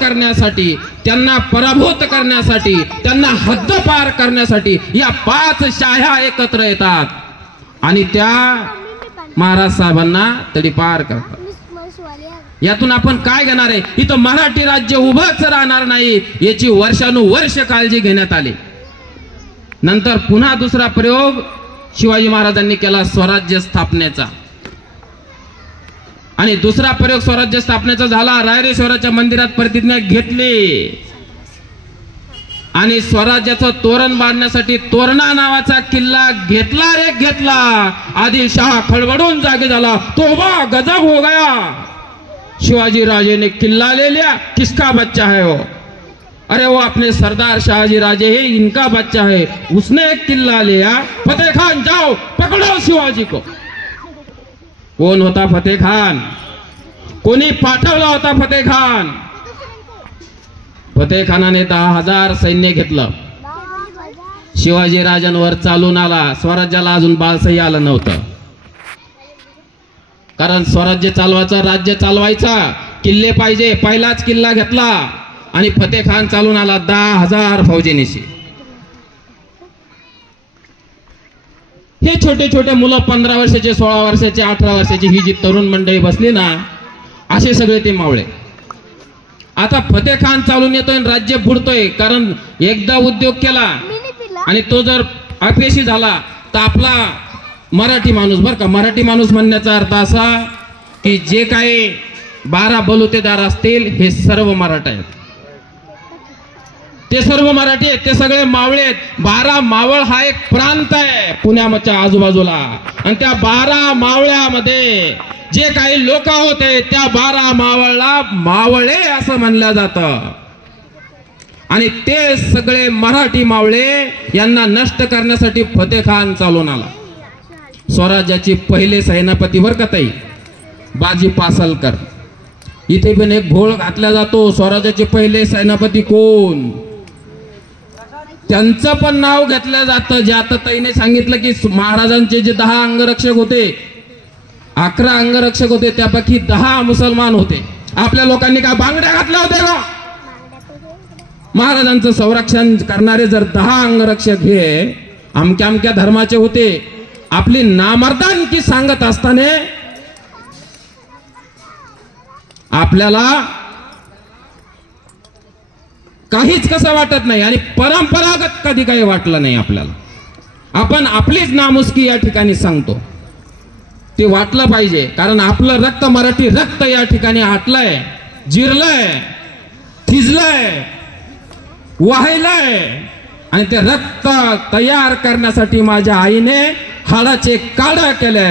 करण्यासाठी, त्यांना पराभूत करण्यासाठी, त्यांना हद्दपार करण्यासाठी या 5 शाह्या एकत्र येतात आणि त्या महाराज साहेबांना तडीपार करतात. यातून आपण काय घेणार आहे? इथं मराठी राज्य उभंच राहणार नाही याची वर्षानुवर्ष काळजी घेण्यात आली. नंतर पुन्हा दुसरा प्रयोग शिवाजी महाराजांनी केला स्वराज्य स्थापनेचा. आणि दुसरा प्रयोग स्वराज्य स्थापनेचा झाला. रायरेश्वराच्या मंदिरात प्रतिज्ञा घेतली आणि स्वराज्याचं तोरण बांधण्यासाठी तोरणा नावाचा किल्ला घेतला रे घेतला. आदिलशाह खळबळून जागे झाला. तोबा गजब हो गया, शिवाजी राजे ने किल्ला ले लिया, किसका बच्चा है वो? अरे वो अपने सरदार शाहजी राजे है, इनका बच्चा है. उसने एक किल्ला लिया. फतेह खान जाओ पकड़ो शिवाजी को. कोण होता फतेह खान? कोणी पाठवला होता फतेह खान? फतेह खानाने 10,000 सैन्य घेतलं. शिवाजी राजांवर चालून आला. स्वराज्याला अजून बालसही आलं नव्हतं. कारण स्वराज्य चालवायचं, राज्य चालवायचा, किल्ले पाहिजे. पहिलाच किल्ला घेतला आणि फतेह खान चालून आला 10,000 फौजेनिशी. हे छोटे छोटे मुलं 15 वर्षाचे, 16 वर्षाचे, 18 वर्षाची ही जी तरुण मंडळी बसली ना, असे सगळे ते मावळे. आता फतेह खान चालून येतोय, राज्य बुडतोय. कारण एकदा उद्योग केला आणि तो जर अपयशी झाला तर आपला मराठी माणूस, बरं का, मराठी माणूस म्हणण्याचा अर्थ असा की जे काही 12 बलुतेदार असतील हे सर्व मराठा आहेत. ते सर्व मराठी आहेत, ते सगळे मावळे आहेत. 12 मावळ हा एक प्रांत आहे पुण्याच्या आजूबाजूला. आणि त्या 12 मावळ्यामध्ये जे काही लोक होते त्या 12 मावळला मावळे असं म्हणलं जातं. आणि ते सगळे मराठी मावळे यांना नष्ट करण्यासाठी फतेह खान चालून आला. स्वराज्याचे पहिले सेनापती बर का ताई, बाजी पासलकर. इथे पण एक घोळ घातला जातो. स्वराज्याचे पहिले सेनापती कोण? त्यांचं पण नाव घेतलं जातं. जे आता ताईने सांगितलं की महाराजांचे जे 10 अंगरक्षक होते, 11 अंगरक्षक होते, त्यापैकी 10 मुसलमान होते. आपल्या लोकांनी काय बांगड्या घातल्या होत्या का? महाराजांचं संरक्षण करणारे जर 10 अंगरक्षक हे अमक्या अमक्या धर्माचे होते, आपली नामर्दानकी सांगत असताना आपल्याला काहीच कसं वाटत नाही आणि परंपरागत कधी काही वाटलं नाही आपल्याला. आपण आपलीच नामुष्की या ठिकाणी सांगतो. ते वाटलं पाहिजे, कारण आपलं रक्त, मराठी रक्त या ठिकाणी आटलंय, जिरलंय, थिजलंय, वाहिलंय. आणि ते रक्त तयार करण्यासाठी माझ्या आईने हाडाचे काढा केले.